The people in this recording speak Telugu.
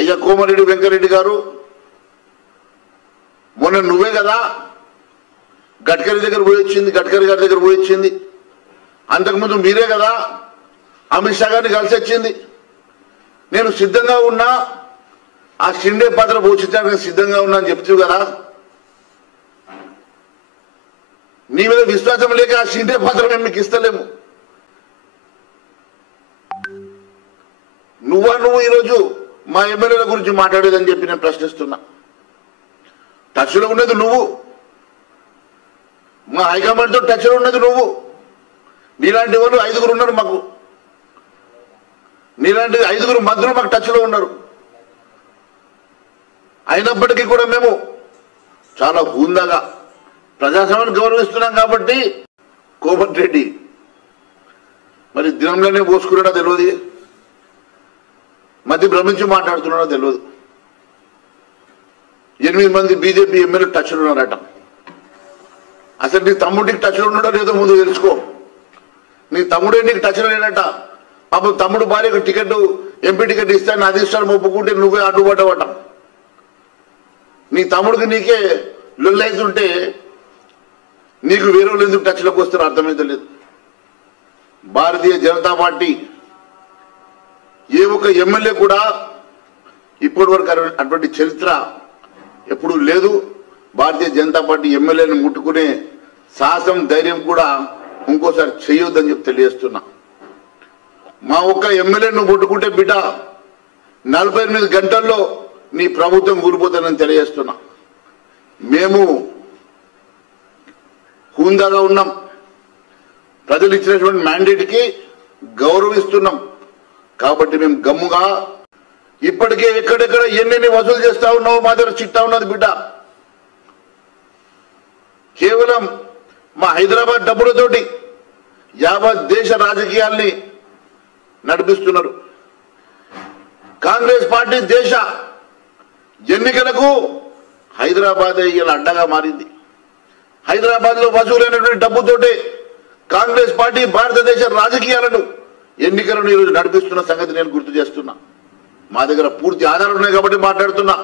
అయ్యా కోమరెడ్డి వెంకరెడ్డి గారు, మొన్న నువ్వే కదా గడ్కరీ దగ్గర పోయి వచ్చింది, గడ్కరీ గారి దగ్గర పోయి వచ్చింది. అంతకుముందు మీరే కదా అమిత్ షా గారిని కలిసి వచ్చింది. నేను సిద్ధంగా ఉన్నా, ఆ షిండే పాత్ర పోషించడానికి సిద్ధంగా ఉన్నా అని చెప్తూ కదా. నీ మీద విశ్వాసం లేక ఆ షిండే పాత్ర మేము మీకు ఇస్తలేము. నువ్వు ఈరోజు మా ఎమ్మెల్యేల గురించి మాట్లాడేదని చెప్పి నేను ప్రశ్నిస్తున్నా. టచ్లో ఉన్నది నువ్వు, మా హైకమాండ్తో టచ్లో ఉన్నది నువ్వు. నీలాంటి వాళ్ళు 5గురు ఉన్నారు మాకు, నీలాంటి 5గురు మంత్రులు మాకు టచ్లో ఉన్నారు. అయినప్పటికీ కూడా మేము చాలా హుందాగా ప్రజాస్వామ్యాన్ని గౌరవిస్తున్నాం. కాబట్టి కోమటిరెడ్డి మరి దినంలోనే పోసుకున్నాడో తెలియదు, మధ్య భ్రమించి మాట్లాడుతున్నాడో తెలియదు. 8 మంది బీజేపీ ఎమ్మెల్యే టచ్లో ఉన్నారట. అసలు నీ తమ్ముడికి టచ్లో ఉన్నాడో లేదో ముందు తెలుసుకో. నీ తమ్ముడే నీకు టచ్లో లేడట. పాపం తమ్ముడు భార్యకు టికెట్, ఎంపీ టికెట్ ఇస్తాను అధిష్టానం ఒప్పుకుంటే నువ్వే అడ్డుపడ్డావట. నీ తమ్ముడికి నీకే లొల్లైతుంటే నీకు వేరే వాళ్ళు ఎందుకు టచ్లోకి వస్తారో అర్థమైతే లేదు. భారతీయ జనతా పార్టీ ఏ ఒక్క ఎమ్మెల్యే కూడా ఇప్పటి వరకు అటువంటి చరిత్ర ఎప్పుడూ లేదు. భారతీయ జనతా పార్టీ ఎమ్మెల్యేని ముట్టుకునే సాహసం, ధైర్యం కూడా ఇంకోసారి చేయొద్దని చెప్పి తెలియజేస్తున్నా. మా ఒక్క ఎమ్మెల్యేను ముట్టుకుంటే బిడ్డ 48 గంటల్లో నీ ప్రభుత్వం కూలిపోతుందని తెలియజేస్తున్నా. మేము హుందాగా ఉన్నాం, ప్రజలు ఇచ్చినటువంటి మ్యాండేట్కి గౌరవిస్తున్నాం. కాబట్టి మేము గమ్ముగా ఇప్పటికే ఎక్కడెక్కడ ఎన్నెన్ని వసూలు చేస్తా ఉన్నావో మా దగ్గర చిట్టా ఉన్నది బిడ్డ. కేవలం మా హైదరాబాద్ డబ్బులతోటి యావత్ దేశ రాజకీయాల్ని నడిపిస్తున్నారు. కాంగ్రెస్ పార్టీ దేశ ఎన్నికలకు హైదరాబాద్ ఇలా అడ్డగా మారింది. హైదరాబాద్ లో వసూలైనటువంటి డబ్బుతోటే కాంగ్రెస్ పార్టీ భారతదేశ రాజకీయాలను, ఎన్నికలను ఈరోజు నడిపిస్తున్న సంగతి నేను గుర్తు చేస్తున్నా. మా దగ్గర పూర్తి ఆధారాలు ఉన్నాయి కాబట్టి మాట్లాడుతున్నా.